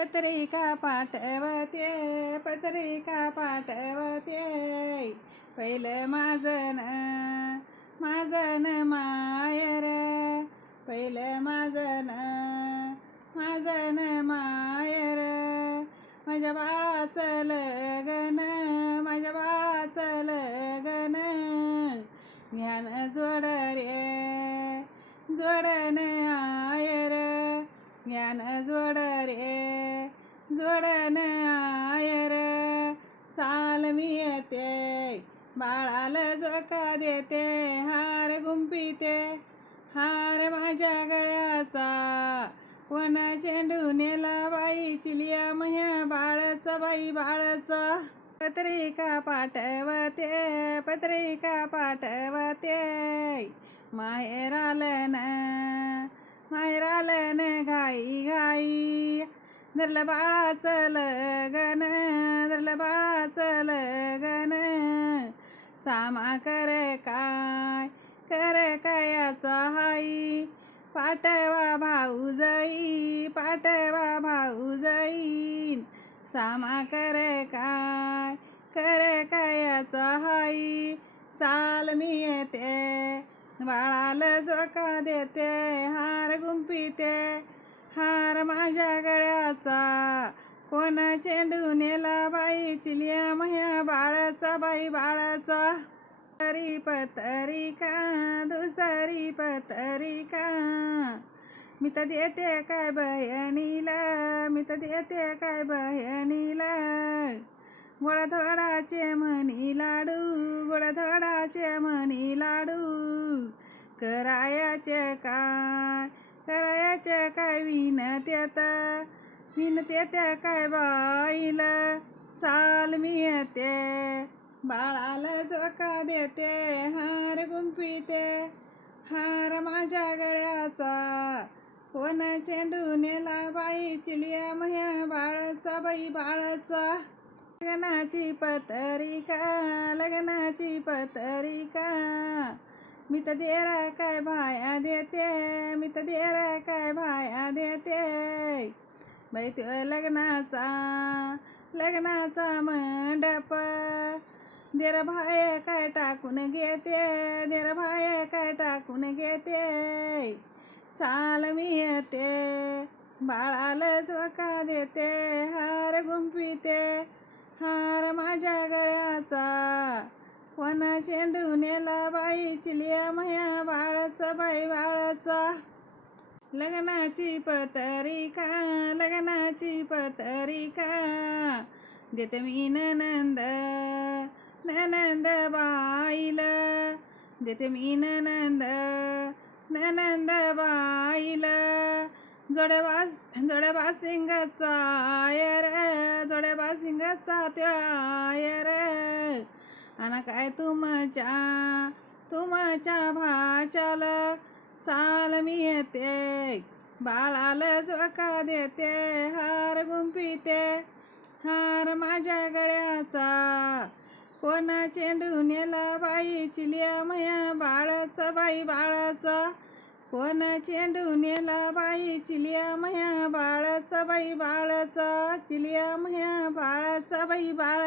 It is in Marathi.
पत्रिका पाठवते पत्रिका पाठवते. पहिलं माझं न माझं मायर. पहिलं माझं न माझं मायर. माझ्या बाळाचं लगन माझ्या बाळाचं लगन. ज्ञान जोड रे जोडन ज्ञान जोड रे जोडन आयर. चाल मी येते बाळाला जोका देते हार गुंपिते हार माझ्या गळ्याचा कोणा चेंडू नेला बाई चिलिया मह्या बाळाचा बाई बाळाचा. पत्रिका पाठवते पत्रिका पाठवते माहेर आलं माहेर आलं न घाई घाई धरलं बाळाचं लगन धरलं बाळाचं लगन. सामा कर काय कर कायाचा हाई. पाठवा भाऊ जाई पाठवा भाऊ जाईन सामा कर काय कर कायाचा हाई. चाल मी येते बाळा बाळाला झोका देते हार गुंपिते हार माझ्या गळ्याचा. कोण चेंडू नेला बाई चिलिया मह्या बाळाचा बाई बाळाचा. पतरी का दुसरी पतरिका मी तर देते काय बहिणीला मी तर देते काय बहिणीला? गोडाधोडाचे म्हणी लाडू गोडाधोडाचे म्हणी लाडू. करायाच्या काय? करायाच्या काय विनत्यात विनत्यात काय बाईला? चाल मी येते. बाळाला जोका देते. हार गुंपिते हार माझ्या गळ्याचा. कोण चेंडू नेला बाई चिलिया मह्या बाळाचा बाई बाळाचा. लग्नाची पत्रिका लग्नाची पत्रिका. मी तर देरा काय भाय देते मी तर देरा काय भाय देते बाई तो लग्नाचा लग्नाचा मंडप. देर भाय काय टाकून घेते? देर भाय काय टाकून घेते? चाल मी येते बाळाला वका देते हार गुंपिते हार माझ्या गळ्याचा. वना चेंडू नेला बाई चिलिया माया बाळाचा बाई बाळाचा. लग्नाची पत्रिका लग्नाची पत्रिका. देते मी ननंद ननंद बाईला. देते मी ननंद ननंद बाईला. जोडबा जोडबा सिंगाचा आयर जोडबा सिंगाचा त्या आयर आणि काय तुमच्या तुमच्या भाच्याला चाल मी येते. बाळाला झोका देते हार गुंपिते हार माझ्या गळ्याचा. कोणा चेंडू नेला बाई चिलिया मया बाळाचा बाई बाळाचा. कोणा चेंडू नेला बाई चिलिया मया बाळाचा बाई बाळाचा. चिलिया मया बाळाचा बाई बाळ